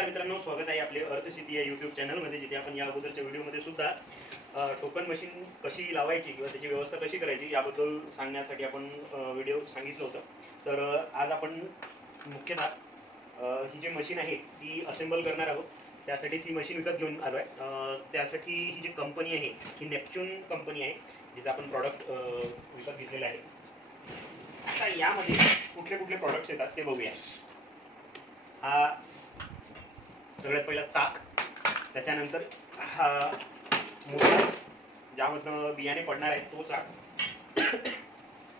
नमस्कार मित्रांनो, स्वागत आहे आपले अर्थसिद्धी या यूट्यूब चॅनलमध्ये, जिथे आपण या अगोदरच्या व्हिडिओमध्ये सुद्धा टोकन मशीन कशी लावायची किंवा त्याची व्यवस्था कशी करायची याबद्दल सांगण्यासाठी आपण व्हिडिओ सांगितलं होतं. तर आज आपण मुख्यतः ही जी मशीन आहे ती असेंबल करणार आहोत. त्यासाठीच ही मशीन विकत घेऊन आलो आहे. त्यासाठी ही जी कंपनी आहे ही नेपच्यून कंपनी आहे, जिचं आपण प्रॉडक्ट विकत घेतलेलं आहे. आता यामध्ये कुठले कुठले प्रॉडक्ट्स येतात ते बघूया. हा सगळ्यात पहिला चाक, त्याच्यानंतर हा मोटर ज्यामधनं बियाणे पडणार आहे तो चाक,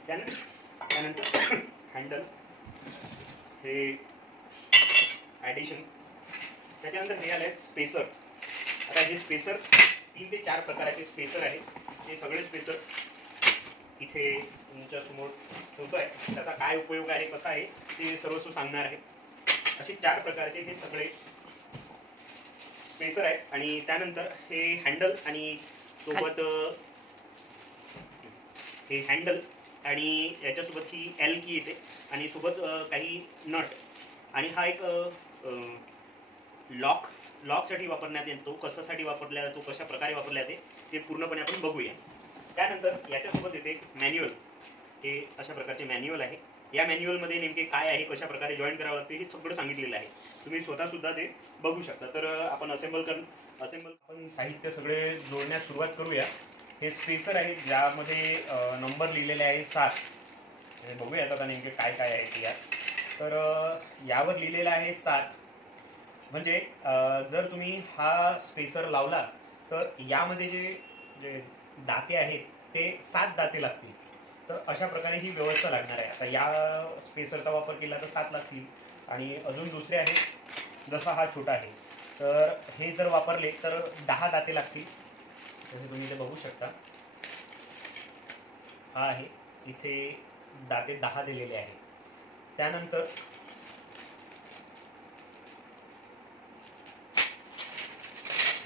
त्यानंतर हँडल हे ॲडिशन, त्याच्यानंतर हे आले स्पेसर. आता हे स्पेसर 3 ते 4 प्रकाराचे स्पेसर आहे. हे सगळे स्पेसर इथे तुमच्या समोर ठेवतो आहे. त्याचा काय उपयोग आहे, कसा आहे ते सर्वस्व सांगणार आहे. असे 4 प्रकारचे हे सगळे स्पेसर आहे. आणि त्यानंतर हे हँडल आणि सोबत हे हँडल आणि याच्यासोबत ही एल की येते आणि सोबत काही नट. आणि हा एक लॉकसाठी वापरण्यात येतो. कशासाठी वापरला जातो, कशा प्रकारे वापरला जाते ते पूर्णपणे आपण बघूया. त्यानंतर याच्यासोबत येते मॅन्युअल. हे अशा प्रकारचे मॅन्युअल आहे. या मॅन्युअलमध्ये नेमके काय आहे, कशा प्रकारे जॉईन करावं लागते हे सगळं सांगितलेलं आहे. तुम्ही स्वतः सुद्धा ते बघू शकता. तर आपण आपण साहित्य सगळे जोडण्यास सुरुवात करूया. हे स्पेसर आहे ज्यामध्ये नंबर लिहिलेले आहे 7. बघूया आता नेमके काय काय आहे यात. तर यावर लिहिलेलं आहे 7. म्हणजे जर तुम्ही हा स्पेसर लावला तर यामध्ये जे दाते आहेत ते 7 दाते लागतील. तर अशा प्रकारे ही व्यवस्था लागणार आहे. आता या स्पेसरचा वापर केला तर 7 लागतील. आणि अजून दुसरे आहेत, जसा हा छोटा आहे तर हे जर वापरले तर 10 दाते लागतील. जसे तुम्ही इथे बघू शकता, हा आहे, इथे दाते 10 दिलेले आहेत. त्यानंतर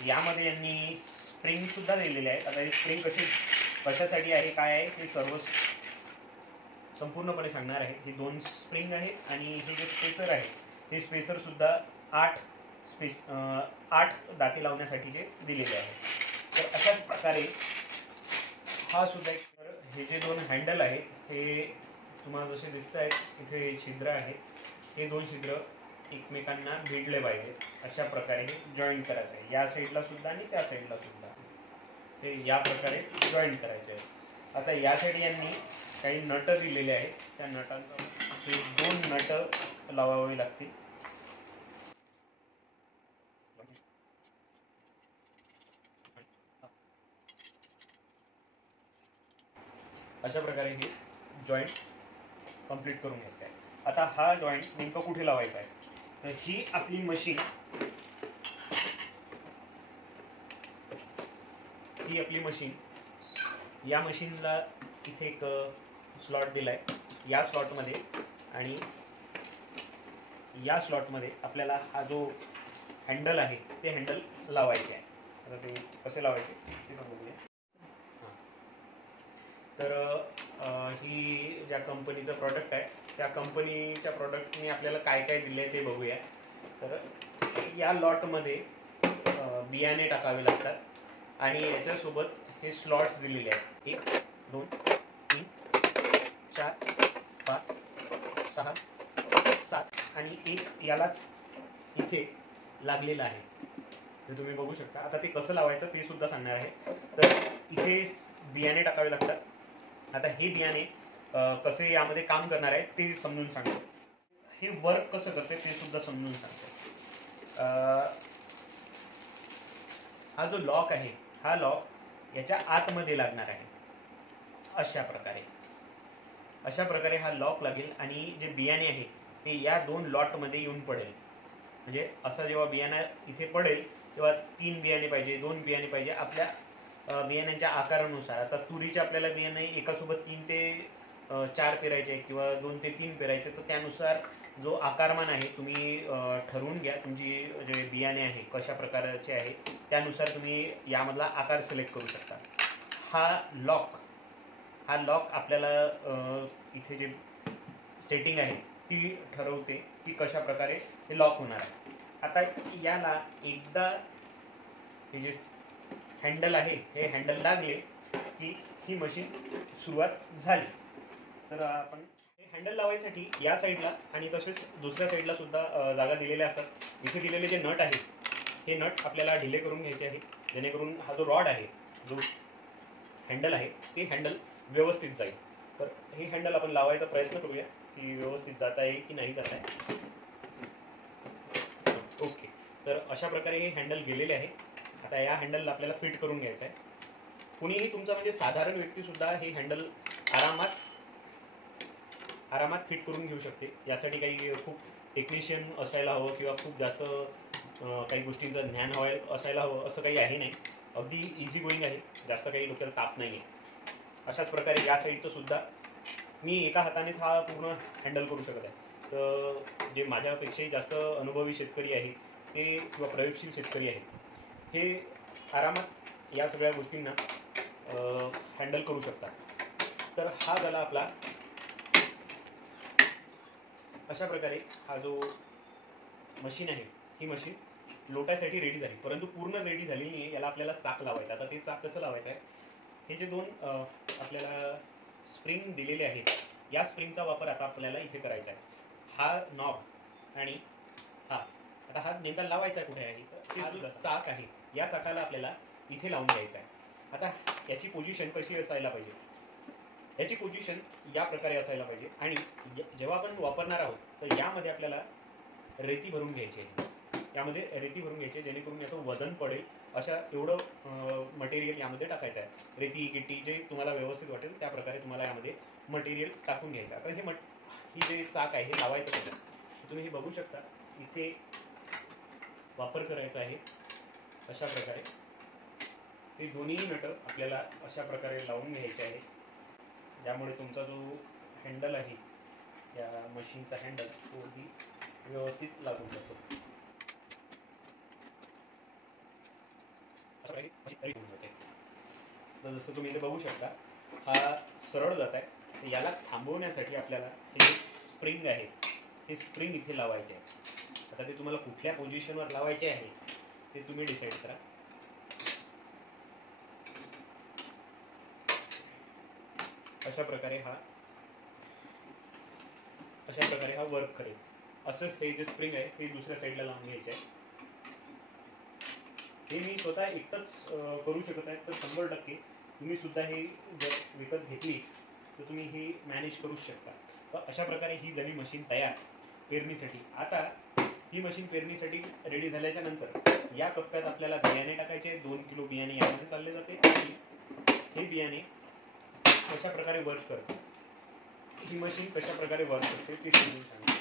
यामध्ये यांनी स्प्रिंग सुद्धा दिलेले आहेत. आता ही स्प्रिंग कशासाठी आहे, काय आहे ते सर्व संपूर्णपणे सांगणार आहे. हे 2 स्प्रिंग आहेत आणि हे जे स्पेसर आहे हे स्पेसर सुद्धा 8 दाते लावण्यासाठीचे दिलेले आहे. तर अशाच प्रकारे हा सुद्धा एक. हे जे 2 हँडल आहेत हे तुम्हाला जसे दिसत आहेत इथे छिद्र आहेत. हे 2 छिद्र एकमेकांना भिडले पाहिजे अशा प्रकारे जॉईन करायचं आहे. या साईडला सुद्धा आणि त्या साईडला सुद्धा ते या प्रकारे जॉईन करायचे आहे. आता यासाठी यांनी काही नट दिलेले आहेत. त्या नटांचा हे 2 नट लावावे लागतील. अशा प्रकारे हे जॉईंट कंप्लीट करून घ्यायचं आहे. आता हा जॉईंट नेमकं कुठे लावायचा आहे, तर ही आपली मशीन, या मशीनला इथे एक स्लॉट दिलाय या स्लॉटमध्ये. आणि या स्लॉटमध्ये आपल्याला हा जो हँडल आहे ते हँडल लावायचे आहे. आता ते कसे लावायचे ते पण बघूया. तर ही ज्या कंपनीचं प्रॉडक्ट आहे त्या कंपनीच्या प्रॉडक्टने आपल्याला काय काय दिलं आहे ते बघूया. तर या लॉटमध्ये बियाणे टाकावे लागतात आणि याच्यासोबत हे स्लॉट्स दिलेले आहेत. 1 2 3 4 5 6 7 आणि एक यालाच इथे लागलेलं आहे. ते तुम्ही बघू शकता. आता ते कसं लावायचं ते सुद्धा सांगणार आहे. तर इथे बियाणे टाकावे लागतात. आता हे बियाणे कसे यामध्ये काम करणार आहे ते समजून सांगतो. हे वर्क कसं करते ते सुद्धा समजून सांगतो. हा जो लॉक आहे हा लॉक याच्या आतमध्ये लागणार आहे. अशा प्रकारे हा लॉक लागेल आणि जे बियाणे आहे ते या 2 लॉटमध्ये येऊन पडेल. म्हणजे असं जेव्हा बियाणा इथे पडेल तेव्हा 3 बियाणे पाहिजे, 2 बियाणे पाहिजे, आपल्या बियाण्यांच्या आकारानुसार. आता तुरीचे आपल्याला बियाणे एकासोबत 3 ते 4 पेरायचे किंवा 2 ते 3 पेरायचे, तर त्यानुसार जो आकारमान आहे तुम्ही ठरवून घ्या. तुमची जे बियाणे आहे कशा प्रकारचे आहे त्यानुसार तुम्ही यामधला आकार सिलेक्ट करू शकता. हा लॉक आपल्याला इथे जे सेटिंग आहे ती ठरवते की कशा प्रकारे हे लॉक होणार आहे. आता याला एकदा हे जे हँडल आहे हे हँडल लागले की ही मशीन सुरुवात झाली. तर आपण हे हँडल लावायसाठी या साईडला आणि तसेच दुसऱ्या साईडला सुद्धा जागा दिलेल्या असतात. इथे दिलेले जे नट आहे हे नट आपल्याला ढिले करून घ्यायचे आहे, जेणेकरून हा जो रॉड आहे, जो हँडल आहे ते हँडल व्यवस्थित जाईल. तर हे हँडल आपण लावायचा प्रयत्न करूया की व्यवस्थित जात आहे की नाही जात आहे. ओके, तर अशा प्रकारे हे हँडल गेलेले आहे. आता या हँडलला आपल्याला फिट करून घ्यायचं आहे. कुणीही तुमचा म्हणजे साधारण व्यक्ती सुद्धा हे हँडल आरामात फिट करून घेऊ शकते. यासाठी काही खूप टेक्निशियन असायला हवं किंवा खूप जास्त काही गोष्टींचं ज्ञान असायला हवं असं काही आहे नाही. अगदी इझी गोईंग आहे, जास्त काही डोक्याला ताप नाही आहे. अशाच प्रकारे या साईडचं सुद्धा मी एका हातानेच हा पूर्ण हँडल करू शकत आहे. तर जे माझ्यापेक्षाही जास्त अनुभवी शेतकरी आहे ते किंवा प्रयोगशील शेतकरी आहे हे आरामात या सगळ्या गोष्टींना हँडल करू शकतात. तर हा झाला आपला. अशा प्रकारे हा जो मशीन आहे ही मशीन लोटायसाठी रेडी झाली, परंतु पूर्ण रेडी झालेली नाही. याला आपल्याला चाक लावायचं. आता ते चाक कसं लावायचं आहे, हे जे दोन आपल्याला स्प्रिंग दिलेले आहेत या स्प्रिंगचा वापर आता आपल्याला इथे करायचा आहे. हा नॉब आणि आता हा नेमका लावायचा आहे कुठे आहे, तर हा जो चाक आहे या चाकाला आपल्याला इथे लावून द्यायचा आहे. आता याची पोझिशन कशी असायला पाहिजे, याची पोझिशन या प्रकारे असायला पाहिजे. आणि जेव्हा आपण वापरणार आहोत तर यामध्ये आपल्याला रेती भरून घ्यायची आहे. यामध्ये रेती भरून घ्यायची जेणेकरून याचं वजन पडेल अशा एवढं मटेरियल यामध्ये टाकायचं आहे. रेती गिट्टी जे तुम्हाला व्यवस्थित वाटेल त्या प्रकारे तुम्हाला यामध्ये मटेरियल टाकून घ्यायचं. आता ही जे चाक आहे हे लावायचं कसं, तुम्ही हे बघू शकता. इथे वापर करायचा आहे अशा प्रकारे. हे दोन्ही नट आपल्याला अशा प्रकारे लावून घ्यायचे आहे, ज्यामुळे तुमचा जो हँडल आहे या मशीनचा हँडल तो व्यवस्थित लागून जातो. तर जसं तुम्ही इथे बघू शकता हा सरळ जात आहे. याला थांबवण्यासाठी आपल्याला हे स्प्रिंग आहे हे स्प्रिंग इथे लावायचे आहे. आता ते तुम्हाला कुठल्या पोझिशनवर लावायचे आहे ते तुम्ही डिसाईड करा. अशा प्रकारे हा वर्क करेल. असंच हे जे स्प्रिंग आहे ते दुसऱ्या साईडला लावून घ्यायचे आहे. हे मी स्वतः एकटंच करू शकत आहे, तर 100% तुम्ही सुद्धा हे जर विकत घेतली तर तुम्ही हे मॅनेज करू शकता. तर अशा प्रकारे ही झाली मशीन तयार पेरणीसाठी. आता ही मशीन पेरणीसाठी रेडी झाल्याच्या नंतर या कप्प्यात आपल्याला बियाणे टाकायचे. 2 किलो बियाणे यामध्ये चालले जाते आणि हे बियाणे कशा प्रकारे वर्क करते, ही मशीन कशा प्रकारे वर्क करते ते समजून सांगते.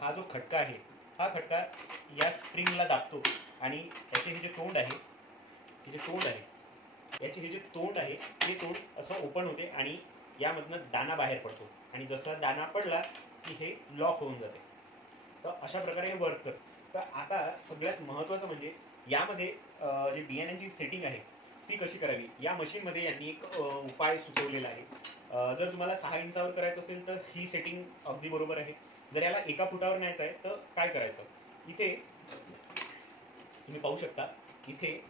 हा जो खटका आहे हा खटका या स्प्रिंगला दाबतो आणि याचे हे जे तोंड आहे याचे हे जे तोंड आहे ते तोंड असं ओपन होते आणि यामधनं दाना बाहेर पडतो आणि जसा दाना पडला की हे लॉक होऊन जाते. तर अशा प्रकारे हे वर्क करतं. तर आता सगळ्यात महत्त्वाचं म्हणजे यामध्ये जे बियाण्यांची सेटिंग आहे ती कशी करावी, या मशीनमध्ये यांनी एक उपाय सुचवलेला आहे. जर तुम्हाला 6 इंचावर करायचं असेल तर ही सेटिंग अगदी बरोबर आहे. जर याला 1 फुटावर न्यायचं आहे तर काय करायचं, इथे तुम्ही पाहू शकता. इथे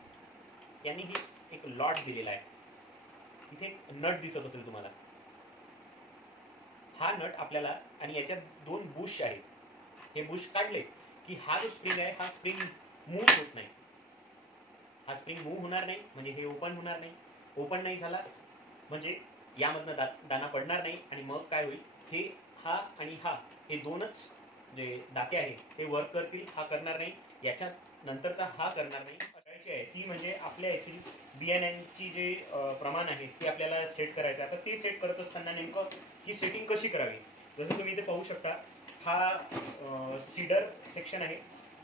यांनी ही एक लॉट दिलेला आहे. इथे एक नट दिसत असेल तुम्हाला. हा नट आपल्याला आणि याच्यात 2 बुश आहेत. हे बुश काढले की हा जो स्प्रिंग आहे हा स्प्रिंग मूव्ह होत नाही. हा स्प्रिंग मूव्ह होणार नाही म्हणजे हे ओपन होणार नाही. ओपन नाही झाला म्हणजे यामधनं दाना पडणार नाही आणि मग काय होईल, हा आणि हे दोनच जे दाते आहेत ते वर्क करतील. हा करणार नाही, याच्या नंतरचा हा करणार नाही. करायची आहे ती म्हणजे आपल्या येथील बियाण्यांची जे प्रमाण आहे ते आपल्याला सेट करायचं आहे. आता ते सेट करत असताना नेमकं ही सेटिंग कशी करावी, जसं तुम्ही इथे पाहू शकता. हा सीडर सेक्शन आहे.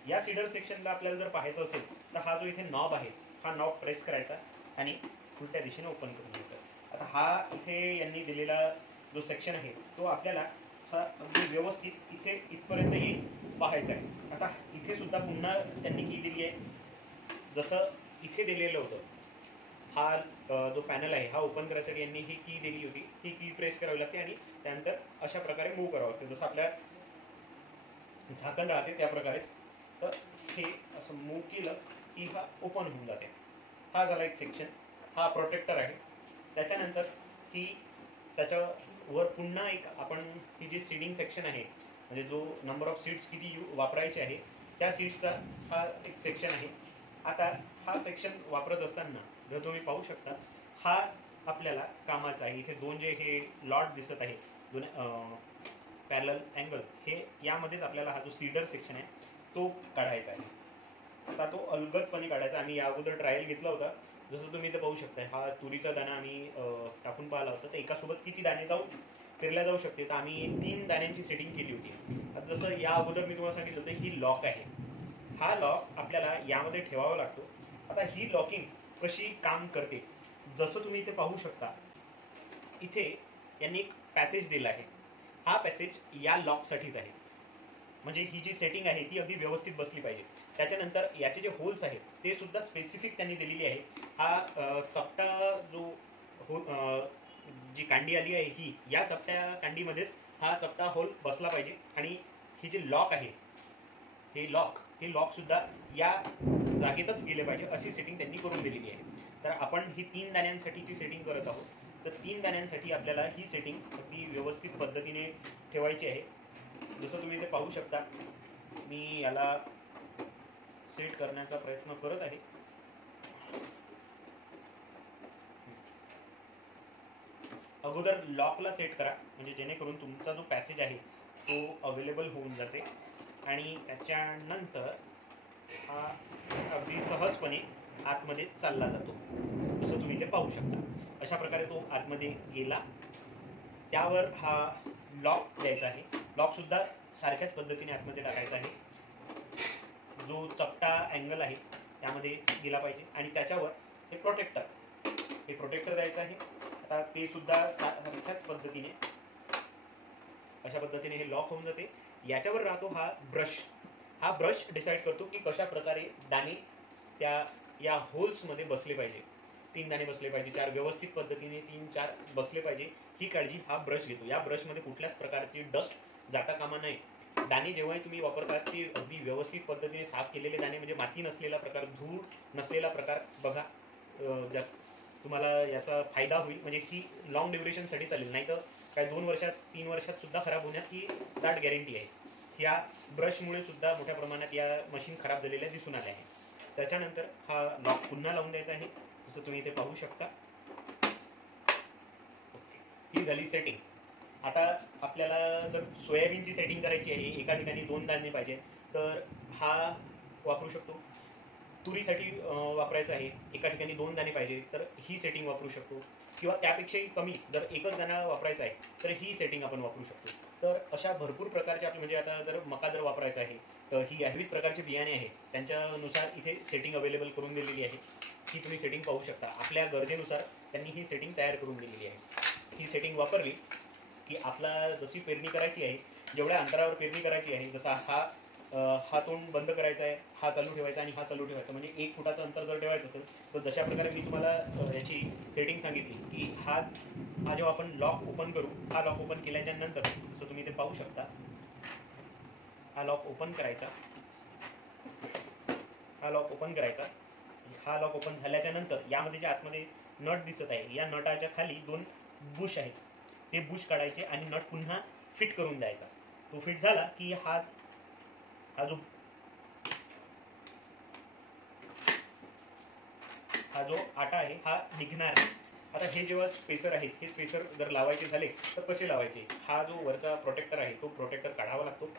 या सीडर सेक्शनला आपल्याला जर पाहायचं असेल तर हा जो इथे नॉब आहे हा नॉब प्रेस करायचा आणि उलट्या दिशेने ओपन करून घ्यायचा. आता हा इथे यांनी दिलेला जो सेक्शन आहे तो आपल्याला अगदी व्यवस्थित इथपर्यंत पाहायचा आहे. आता इथे सुद्धा पुन्हा त्यांनी की दिली आहे, जसं इथे दिलेलं होतं. हा जो पॅनल आहे हा ओपन करायसाठी यांनी ही की दिली होती, ती की प्रेस करावी लागते आणि त्यानंतर अशा प्रकारे मूव्ह करावं लागते. जसं आपल्या झाकण राहते त्या प्रकारेच. तर हे असं मूव केलं की हा ओपन होऊन जाते. हा झाला एक सेक्शन, हा प्रोटेक्टर आहे. त्याच्यानंतर ही त्याच्यावर पुन्हा एक आपण ही जी सीडिंग सेक्शन आहे, म्हणजे जो नंबर ऑफ सीड्स किती वापरायचे आहे त्या सीड्सचा हा एक सेक्शन आहे. आता हा सेक्शन वापरत असताना जर तुम्ही पाहू शकता, हा आपल्याला कामाचा आहे. इथे दोन जे हे लॉट दिसत आहे, दोन पॅरलल अँगल, हे यामध्येच आपल्याला हा जो सीडर सेक्शन आहे तो काढायचा आहे. आता तो अलगदपणे काढायचा. आम्ही या अगोदर ट्रायल घेतला होता, जसं तुम्ही इथे पाहू शकता. हा तुरीचा दाणा आम्ही टाकून पाहिला होता, तर एकासोबत किती दाणे पेरल्या जाऊ शकते, तर आम्ही 3 दाण्यांची सेटिंग केली होती. आता जसं या अगोदर मी तुम्हाला सांगितलं होतं ही लॉक आहे, हा लॉक आपल्याला यामध्ये ठेवावा लागतो. आता ही लॉकिंग कशी काम करते, जसं तुम्ही इथे पाहू शकता, इथे यांनी एक पॅसेज दिला आहे. हा पॅसेज या लॉकसाठीच आहे, म्हणजे ही जी सेटिंग आहे ती अगदी व्यवस्थित बसली पाहिजे. त्याच्यानंतर याचे जे होल्स आहेत ते सुद्धा स्पेसिफिक त्यांनी दिलेली आहे. हा चपटा जो जी कांडी आली आहे ही, या चपट्या कांडीमध्येच हा चपटा होल बसला पाहिजे. आणि ही जे लॉक आहे, हे लॉक सुद्धा या जागेतच गेले पाहिजे, अशी सेटिंग त्यांनी करून दिलेली आहे. तर आपण ही 3 दाण्यांसाठीची सेटिंग करत आहोत. तर 3 दाण्यांसाठी आपल्याला ही सेटिंग अगदी व्यवस्थित पद्धतीने ठेवायची आहे. जसं तुम्ही इथे पाहू शकता, मी याला सेट करण्याचा प्रयत्न करत आहे. अगोदर लॉकला सेट करा, म्हणजे जेणेकरून तुमचा जो पॅसेज आहे तो अवेलेबल होऊन जाते. आणि त्याच्यानंतर हा अगदी सहजपणे आतमध्ये चालला जातो, जसं तुम्ही इथे पाहू शकता. अशा प्रकारे तो आतमध्ये गेला. त्यावर हा लॉक द्यायचा आहे. लॉक सुद्धा सारख्याच पद्धतीने आतमध्ये टाकायचा आहे. जो चपटा अँगल आहे त्यामध्ये गेला पाहिजे. आणि त्याच्यावर हे प्रोटेक्टर द्यायचं आहे. आता ते सुद्धा सारख्याच पद्धतीने अशा पद्धतीने हे लॉक होऊन जाते. याच्यावर राहतो हा ब्रश डिसाईड करतो की कशा प्रकारे दाणे त्या या होल्समध्ये बसले पाहिजे. 3 दाणे बसले पाहिजे, 4 व्यवस्थित पद्धतीने 3-4 बसले पाहिजे, ही काळजी हा ब्रश घेतो. या ब्रशमध्ये कुठल्याच प्रकारची डस्ट जाता कामा नये. दाणे जेव्हाही तुम्ही वापरतात ते अगदी व्यवस्थित पद्धतीने साफ केलेले दाणे, म्हणजे माती नसलेला प्रकार, धूळ नसलेला प्रकार बघा. जास्त तुम्हाला याचा फायदा होईल, म्हणजे ही लॉंग ड्युरेशनसाठी चालेल. नाही तर काय 2 वर्षात 3 वर्षात सुद्धा खराब होण्यात ही दाट गॅरंटी आहे. या ब्रशमुळे सुद्धा मोठ्या प्रमाणात या मशीन खराब झालेल्या दिसून आल्या आहे. त्याच्यानंतर हा लॉक पुन्हा लावून द्यायचा आहे, जसं तुम्ही इथे पाहू शकता. ही झाली सेटिंग. आता आपल्याला जर सोयाबीनची सेटिंग करायची आहे, एका ठिकाणी 2 दाणे पाहिजे, तर हा वापरू शकतो. तुरीसाठी वापरायचं आहे, एका ठिकाणी 2 दाणे पाहिजे, तर ही सेटिंग वापरू शकतो. किंवा त्यापेक्षाही कमी जर एकच दाणा वापरायचा आहे तर ही सेटिंग आपण वापरू शकतो. तर अशा भरपूर प्रकारचे आपले, म्हणजे आता जर मका जर वापरायचा आहे तर ही विविध प्रकारचे बियाणे आहेत, त्यांच्यानुसार इथे सेटिंग अवेलेबल करून दिलेली आहे. ही तुम्ही सेटिंग पाहू शकता. आपल्या गरजेनुसार त्यांनी ही सेटिंग तयार करून दिलेली आहे. ही सेटिंग वापरली की आपला जशी पेरणी करायची आहे, जेवढ्या अंतरावर पेरणी करायची आहे, जसा हा तोंड बंद करायचा आहे, हा चालू ठेवायचा आणि हा चालू ठेवायचा, म्हणजे 1 फुटाचं अंतर जर ठेवायचं असेल तर जशा प्रकारे मी तुम्हाला याची सेटिंग सांगितली की हा जेव्हा आपण लॉक ओपन करू, हा लॉक ओपन केल्याच्या नंतर जसं तुम्ही इथे पाहू शकता, हा लॉक ओपन करायचा. हा लॉक ओपन झाल्याच्या नंतर यामध्ये जे आतमध्ये नट दिसत आहे, या नटाच्या खाली 2 बुश आहेत, ते बुश काढायचे आणि नट पुन्हा फिट करून द्यायचा. तो फिट झाला की हा जो आटा आहे हा निघणार आहे. आता हे जेव्हा स्पेसर आहेत, हे स्पेसर जर लावायचे झाले तर कसे लावायचे, हा जो वरचा प्रोटेक्टर आहे तो प्रोटेक्टर काढावा लागतो.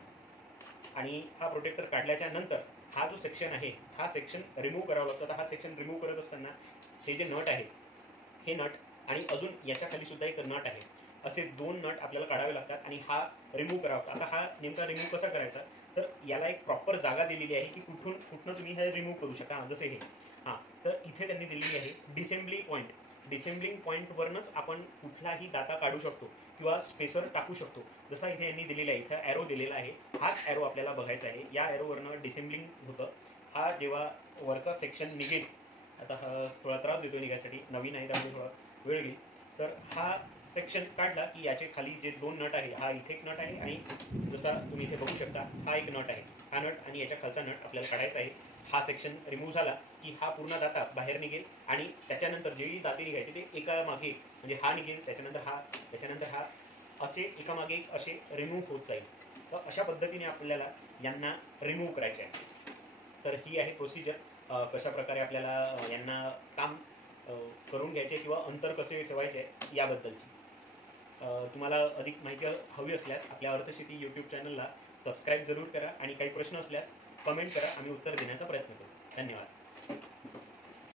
आणि हा प्रोटेक्टर काढल्याच्या नंतर हा जो सेक्शन आहे हा सेक्शन रिमूव्ह करावा लागतो. आता हा सेक्शन रिमूव्ह करत असताना हे जे नट आहेत, हे नट आणि अजून याच्या खाली सुद्धा एक नट आहे, असे 2 नट आपल्याला काढावे लागतात आणि हा रिमूव्ह करावा लागतो. आता हा नेमका रिमूव्ह कसा करायचा, तर याला एक प्रॉपर जागा दिलेली आहे की कुठून तुम्ही हे रिमूव्ह करू शकता. जसे हे तर इथे त्यांनी दिलेली आहे डिसेंबलिंग पॉईंटवरनंच आपण कुठलाही दाता काढू शकतो किंवा स्पेसर टाकू शकतो. जसा इथे यांनी दिलेला आहे, इथे ॲरो दिलेला आहे, हाच ॲरो आपल्याला बघायचा आहे. या ॲरोवरनं डिसेंबलिंग होतं. हा जेव्हा वरचा सेक्शन निघेल, आता हा थोडा त्रास देतो निघायसाठी, नवीन आहे त्यामुळे थोडा वेळ घेईल, तर हा सेक्शन काढला की याचे खाली जे 2 नट आहे, हा इथे एक नट आहे आणि जसा तुम्ही इथे बघू शकता हा एक नट आहे. हा नट आणि याच्या खालचा नट आपल्याला काढायचा आहे. हा सेक्शन रिमूव्ह झाला की हा पूर्ण दाता बाहेर निघेल आणि त्याच्यानंतर जेही दाते निघायचे ते एका मागे म्हणजे हा निघेल, त्याच्यानंतर हा असे एकामागे एक असे रिमूव्ह होत जाईल. तर अशा पद्धतीने आपल्याला यांना रिमूव्ह करायचे आहे. तर ही आहे प्रोसिजर, कशा प्रकारे आपल्याला यांना काम करून घ्यायचे किंवा अंतर कसे ठेवायचे याबद्दलची. तुम्हाला अधिक माहिती हवी असल्यास आपल्या अर्थशेती यूट्यूब चॅनलला सबस्क्राईब जरूर करा आणि काही प्रश्न असल्यास कमेंट करा, आम्ही उत्तर देण्याचा प्रयत्न करू. धन्यवाद.